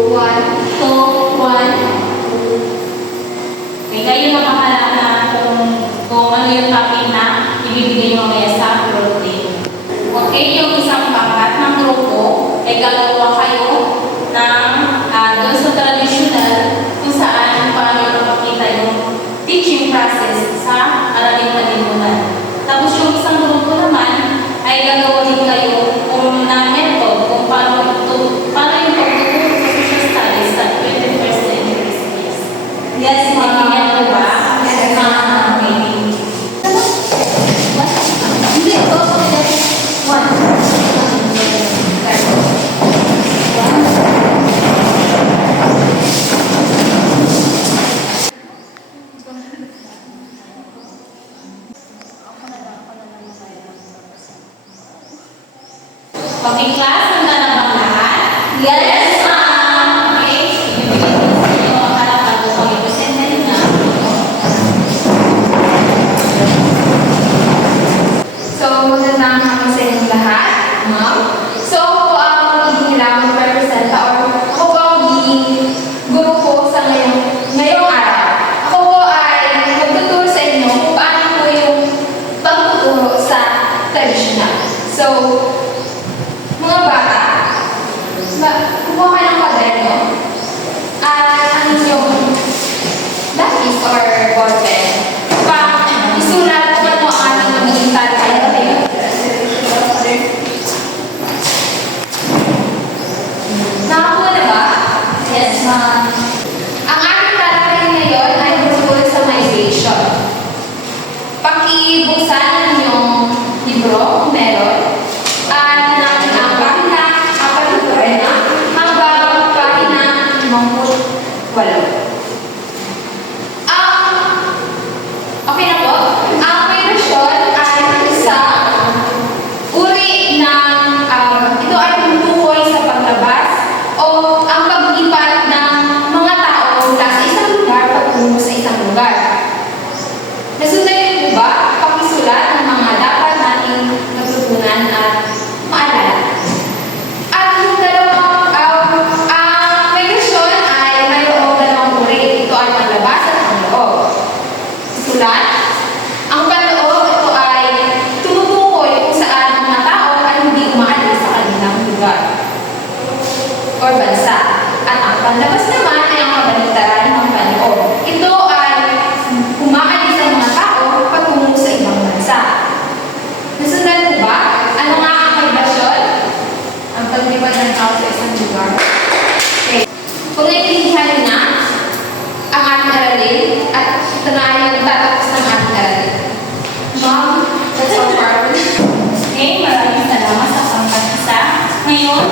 1, 2, 1. Okay, kayo makahala na kung ano yung topic na ibibigay mo mamaya sa group day. Okay, yung isang pangkat ng grupo ay gagawa kayo ng doon sa traditional kung saan paano ipapakita yung teaching process sa Aralin Panlipunan. Tapos yung isang grupo naman ay gagawa din kayo kung na method kung paano yung pagtuturo sa social studies sa 21st century skills. Yes, ma'am. Naiintindihan mo ba? Yes, ma'am. Hindi, go for the 1. Okay, class, handa na bang lahat? Yes, ma'am. Okay, ibibigay ko sa inyo ang halapan ko pang i-present na rin na. So, magandang hapon sa inyong lahat, ma'am. So, ako po ang magiging lamang representa or ako po ang magiging guro po sa ngayong araw. Ako po ay magtuturo sa inyo kung paano po yung pagtuturo sa traditional. So, mga bata, kumuha kayo ng kwaderno at ang inyong lapis or ballpen. Isulat ko po ang ating magiging talakayan. Nakakuha na ba? Yes, ma'am. Ang ating talakayan ngayon ay tungkol sa migration. Pakibuksan ang inyong libro kung meron. At hanapin ang pahina 44 hanggang pahina 58. Okay na po. Ang migration ay isang uri ng ito ay tumutukoy sa paglabas o ang paglipat ng mga tao mula sa isang lugar patungo sa isang lugar. Nasundan niyo po ba? Pakisulat ng mga dapat nating natutunan at maalala. At yung ang migration ay mayroong dalawang uri. Ito ay paglabas at panloob. Sulat. Ang panloob, ito ay tumutukoy kung saan ang mga tao ay hindi umaalis sa kanilang lugar o bansa. At ang panlabas naman ay ang kabaligtaran ng panloob. Ito ay umaalis ang mga tao patungo sa ibang bansa. Nasundan mo ba? Ano nga ang migration? Ang paglipat ng tao sa isang lugar. Okay. Kung naiintindihan niyo na ang ating aralin at ito na ay nagtatapos ng ating aralin. Ma'am, that's all for our Okay, maraming salamat sa pangkat-isa. Ngayon,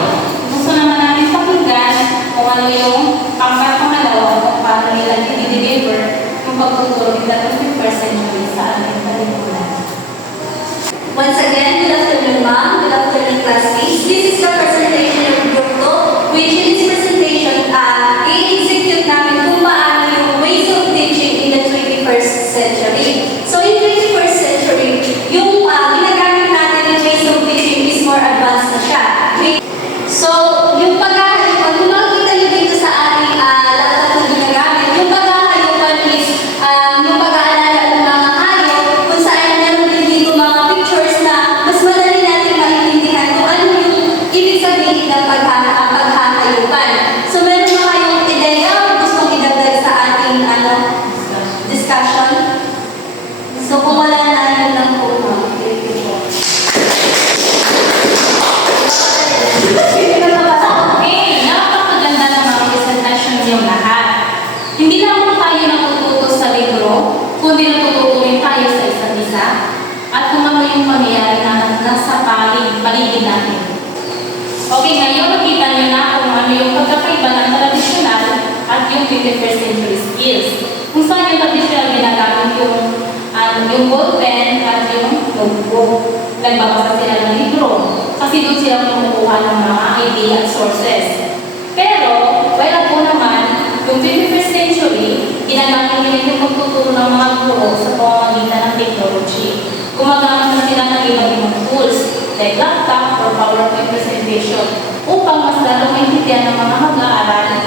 gusto naman namin pakinggan kung ano yung pangkat-pangalawa kung paano nila i-deliver yung pagtuturo nila 21st century sa ating Panlipunan. Once again, good afternoon, ma'am. Good afternoon, classmates. This is the presentation of Group 2, which in this presentation, i-execute namin kung paano yung ways of teaching in the 21st century. So, in 21st century, yung ginagamit natin yung ways of teaching is more advanced na siya. Okay? So, yung paghahayupan, kung makikita nyo dito sa ating lahat ng ginagamit, yung paghahayupan is yung pag-aalala ng mga hayop, kung saan meron din dito mga pictures na mas madali natin maintindihan kung ano yung ibig sabihin ng paghahayupan. So, meron ba kayong ideya o gustong idagdag sa ating discussion? So, kung wala na, yun lang po. Okay, napakaganda ng mga presentation niyong lahat. Hindi lang po tayo natututo sa libro, kundi natututo rin tayo sa isa't isa at kung ano yung pangyayari na nasa paligid natin. Okay, ngayon nakita niyo na kung ano yung pagkakaiba ng tradisyonal at yung 21st century skills. Kung saan yung tradisyonal ginagamit yung ballpen at yung notebook. Nagbabasa sila ng libro kasi doon sila kumukuha ng mga idea at sources. Pero, while po naman, yung 21st century, ginagamit nila yung pagtuturo ng mga guro sa pamamagitan ng technology. Gumagamit na sila ng iba't ibang tools like laptop or PowerPoint presentation upang mas lalong maintindihan ng mga mag-aaral